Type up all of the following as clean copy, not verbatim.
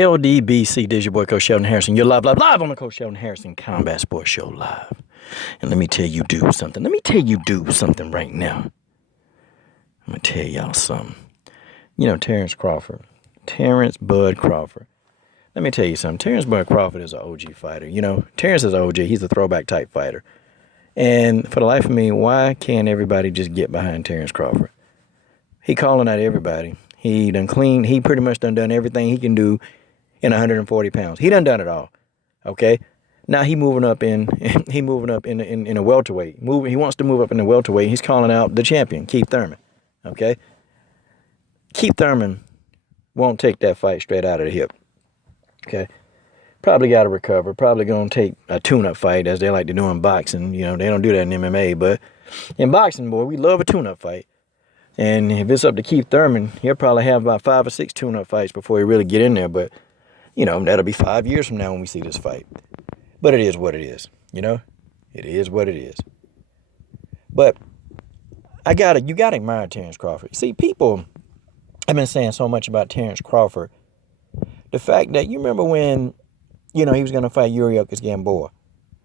LDBC, this your boy Coach Sheldon Harrison. You're live on the Coach Sheldon Harrison Combat Sports Show live. And let me tell you something. Let me tell you something right now. I'm going to tell y'all something. You know, Terence Crawford. Terence Bud Crawford. Let me tell you something. Terence Bud Crawford is an OG fighter. You know, Terence is an OG. He's a throwback type fighter. And for the life of me, why can't everybody just get behind Terence Crawford? He calling out everybody. He pretty much done everything he can do in 140 pounds. He done it all. Okay? Now he moving up in a welterweight. He wants to move up in the welterweight. He's calling out the champion, Keith Thurman. Okay? Keith Thurman won't take that fight straight out of the hip. Okay? Probably got to recover. Probably going to take a tune-up fight, as they like to do in boxing. You know, they don't do that in MMA, but in boxing, boy, we love a tune-up fight. And if it's up to Keith Thurman, he'll probably have about 5 or 6 tune-up fights before he really get in there. But, you know, that'll be 5 years from now when we see this fight. But it is what it is, you know? It is what it is. But you gotta admire Terence Crawford. See, people have been saying so much about Terence Crawford. The fact that, you remember when, you know, he was going to fight Yuriorkis Gamboa.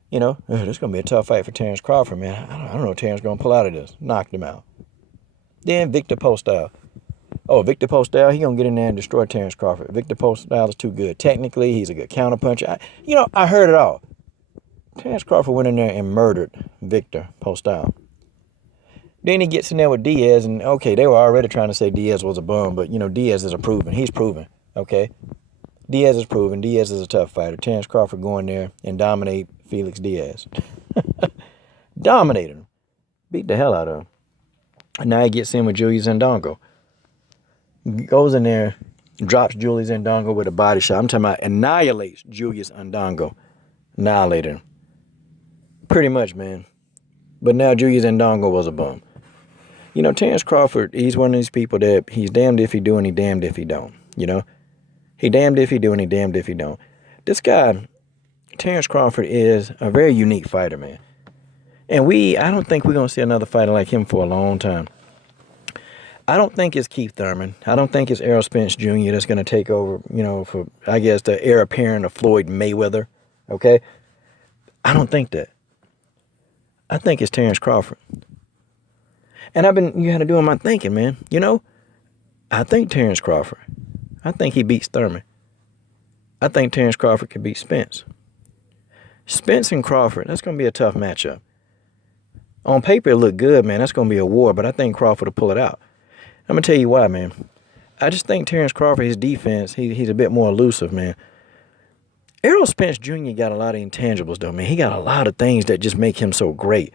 You know, this is going to be a tough fight for Terence Crawford, man. I don't know if Terence going to pull out of this. Knocked him out. Then Victor Postol. Oh, Victor Postol, he going to get in there and destroy Terence Crawford. Victor Postol is too good. Technically, he's a good counterpuncher. I heard it all. Terence Crawford went in there and murdered Victor Postol. Then he gets in there with Diaz, and okay, they were already trying to say Diaz was a bum, but, you know, Diaz is He's proven, okay? Diaz is proven. Diaz is a tough fighter. Terence Crawford go in there and dominate Felix Diaz. Dominated him. Beat the hell out of him. And now he gets in with Julius Ndongo. Goes in there, drops Julius Ndongo with a body shot. I'm talking about annihilates Julius Ndongo. Annihilated him. Pretty much, man. But now Julius Ndongo was a bum. You know, Terence Crawford, he's one of these people that he's damned if he do and he damned if he don't. You know? He damned if he do and he damned if he don't. This guy, Terence Crawford, is a very unique fighter, man. And I don't think we're going to see another fighter like him for a long time. I don't think it's Keith Thurman. I don't think it's Errol Spence Jr. that's going to take over, you know, for, I guess, the heir apparent of Floyd Mayweather. Okay? I don't think that. I think it's Terence Crawford. And you had to do my thinking, man. You know, I think Terence Crawford. I think he beats Thurman. I think Terence Crawford could beat Spence. Spence and Crawford, that's going to be a tough matchup. On paper, it looked good, man. That's going to be a war, but I think Crawford will pull it out. I'm going to tell you why, man. I just think Terence Crawford, his defense, he's a bit more elusive, man. Errol Spence Jr. got a lot of intangibles, though, man. He got a lot of things that just make him so great.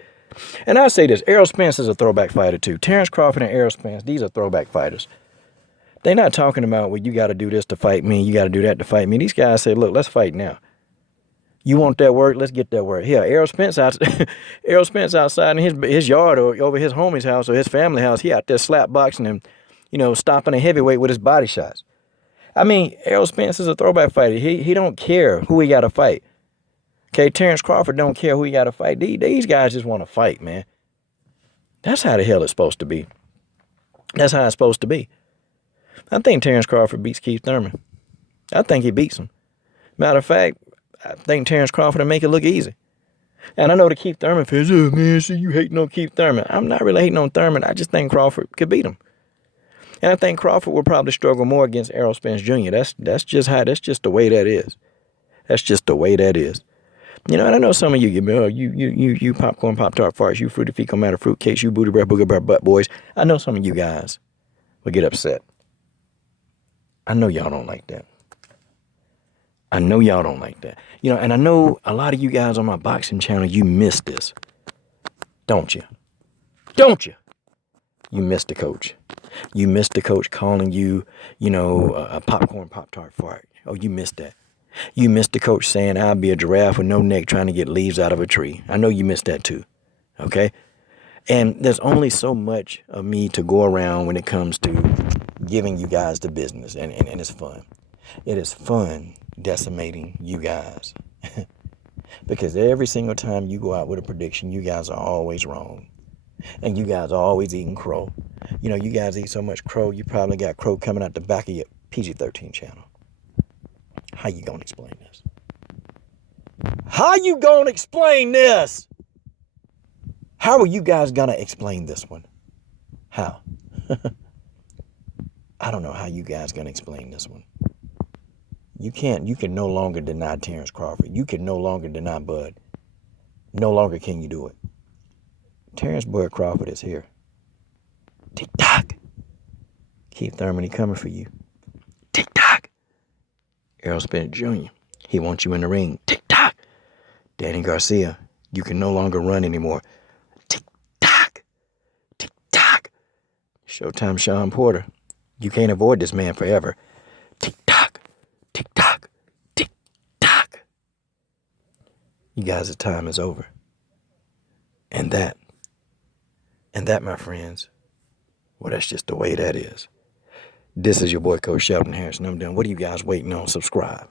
And I say this, Errol Spence is a throwback fighter, too. Terence Crawford and Errol Spence, these are throwback fighters. They're not talking about, well, you got to do this to fight me, you got to do that to fight me. These guys say, look, let's fight now. You want that work? Let's get that work. Here, Errol Spence outside in his yard or over his homie's house or his family house. He out there slap boxing and, you know, stopping a heavyweight with his body shots. I mean, Errol Spence is a throwback fighter. He don't care who he got to fight. Okay, Terence Crawford don't care who he got to fight. These guys just want to fight, man. That's how the hell it's supposed to be. That's how it's supposed to be. I think Terence Crawford beats Keith Thurman. I think he beats him. Matter of fact, I think Terence Crawford will make it look easy. And I know the Keith Thurman fans, oh, man, see, you hating on Keith Thurman. I'm not really hating on Thurman. I just think Crawford could beat him. And I think Crawford will probably struggle more against Errol Spence Jr. That's just the way that is. That's just the way that is. You know, and I know some of you popcorn, Pop-Tart farts, you fruity fecal matter fruit cakes, you booty breath, booger breath butt boys. I know some of you guys will get upset. I know y'all don't like that. I know y'all don't like that. You know, and I know a lot of you guys on my boxing channel, you missed this. Don't you? Don't you? You missed the coach. You missed the coach calling you, you know, a popcorn Pop-Tart fart. Oh, you missed that. You missed the coach saying I'll be a giraffe with no neck trying to get leaves out of a tree. I know you missed that too. Okay? And there's only so much of me to go around when it comes to giving you guys the business. And it's fun. It is fun decimating you guys. Because every single time you go out with a prediction, you guys are always wrong. And you guys are always eating crow. You know, you guys eat so much crow, you probably got crow coming out the back of your PG-13 channel. How you gonna explain this? How you gonna explain this? How are you guys gonna explain this one? How? I don't know how you guys gonna explain this one. You can no longer deny Terence Crawford. You can no longer deny Bud. No longer can you do it. Terence Bud Crawford is here. Tick-tock. Keith Thurman, he coming for you. Tick-tock. Errol Spence Jr., he wants you in the ring. Tick-tock. Danny Garcia, you can no longer run anymore. Tick-tock. Tick-tock. Showtime Sean Porter, you can't avoid this man forever. Tick-tock. Tick-tock. Tick-tock. You guys' time is over. And that, my friends, well, that's just the way that is. This is your boy, Coach Sheldon Harrison. I'm done. What are you guys waiting on? Subscribe.